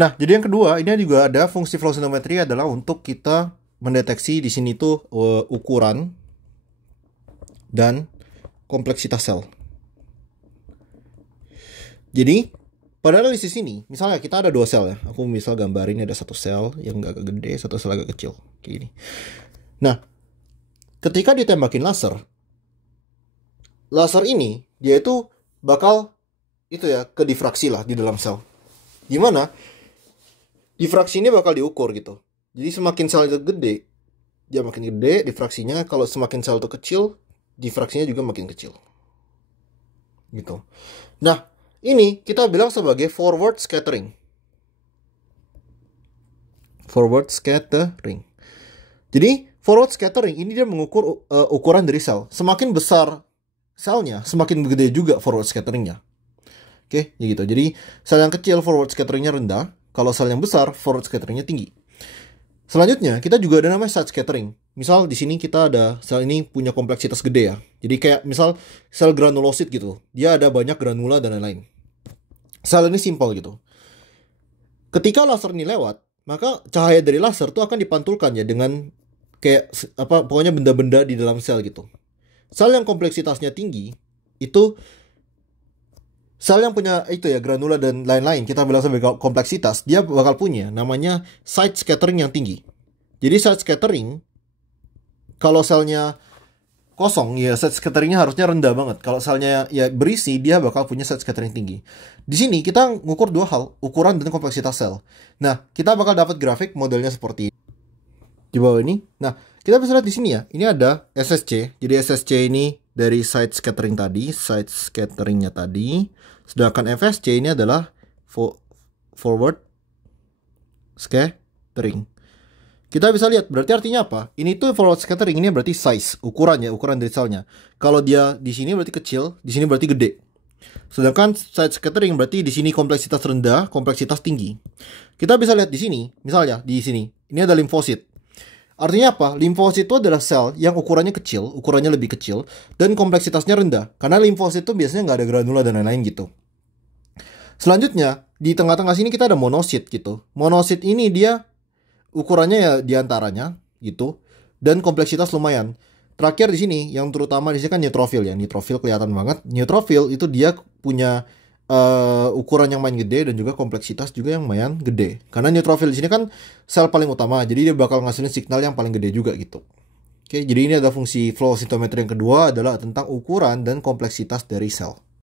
Nah, jadi yang kedua, ini juga ada fungsi flow cytometry adalah untuk kita mendeteksi di sini tuh ukuran dan kompleksitas sel. Jadi, pada analisis ini, misalnya kita ada dua sel ya. Aku misal gambarin ada satu sel yang agak gede, satu sel agak kecil. Kayak gini. Nah, ketika ditembakin laser ini, dia itu bakal itu ya, ke difraksi lah di dalam sel. Gimana? Difraksi ini bakal diukur gitu. Jadi semakin sel itu gede, dia makin gede difraksinya. Kalau semakin sel itu kecil, difraksinya juga makin kecil. Gitu. Nah, ini kita bilang sebagai forward scattering. Forward scattering. Jadi, forward scattering ini dia mengukur ukuran dari sel. Semakin besar selnya, semakin gede juga forward scatteringnya. Oke, ya gitu. Jadi, sel yang kecil forward scatteringnya rendah. Kalau sel yang besar, forward scatteringnya tinggi. Selanjutnya, kita juga ada namanya side scattering. Misal di sini kita ada sel ini punya kompleksitas gede ya. Jadi kayak misal sel granulosit gitu. Dia ada banyak granula dan lain-lain. Sel ini simpel gitu. Ketika laser ini lewat, maka cahaya dari laser tuh akan dipantulkan ya dengan kayak apa pokoknya benda-benda di dalam sel gitu. Sel yang kompleksitasnya tinggi itu sel yang punya itu ya granula dan lain-lain, kita bilang sebagai kompleksitas, dia bakal punya namanya side scattering yang tinggi. Jadi side scattering kalau selnya kosong ya side scatteringnya harusnya rendah banget. Kalau selnya ya berisi, dia bakal punya side scattering tinggi. Di sini kita ngukur dua hal, ukuran dan kompleksitas sel. Nah, kita bakal dapat grafik modelnya seperti ini. Di bawah ini. Nah, kita bisa lihat di sini ya. Ini ada SSC. Jadi SSC ini dari side scattering tadi, side scatteringnya tadi. Sedangkan FSC ini adalah forward scattering. Kita bisa lihat, berarti artinya apa? Ini tuh forward scattering, ini berarti size, ukuran ya, ukuran dari selnya. Kalau dia di sini berarti kecil, di sini berarti gede. Sedangkan side scattering berarti di sini kompleksitas rendah, kompleksitas tinggi. Kita bisa lihat di sini, misalnya di sini, ini ada limfosit. Artinya apa? Limfosit itu adalah sel yang ukurannya kecil, ukurannya lebih kecil, dan kompleksitasnya rendah. Karena limfosit itu biasanya nggak ada granula dan lain-lain gitu. Selanjutnya, di tengah-tengah sini kita ada monosit gitu. Monosit ini dia ukurannya ya diantaranya gitu, dan kompleksitas lumayan. Terakhir di sini, yang terutama di sini kan neutrofil ya. Neutrofil kelihatan banget. Neutrofil itu dia punya ukuran yang main gede dan juga kompleksitas juga yang lumayan gede. Karena neutrofil di sini kan sel paling utama, jadi dia bakal ngasilin signal yang paling gede juga gitu. Oke, jadi ini ada fungsi flow cytometry yang kedua adalah tentang ukuran dan kompleksitas dari sel.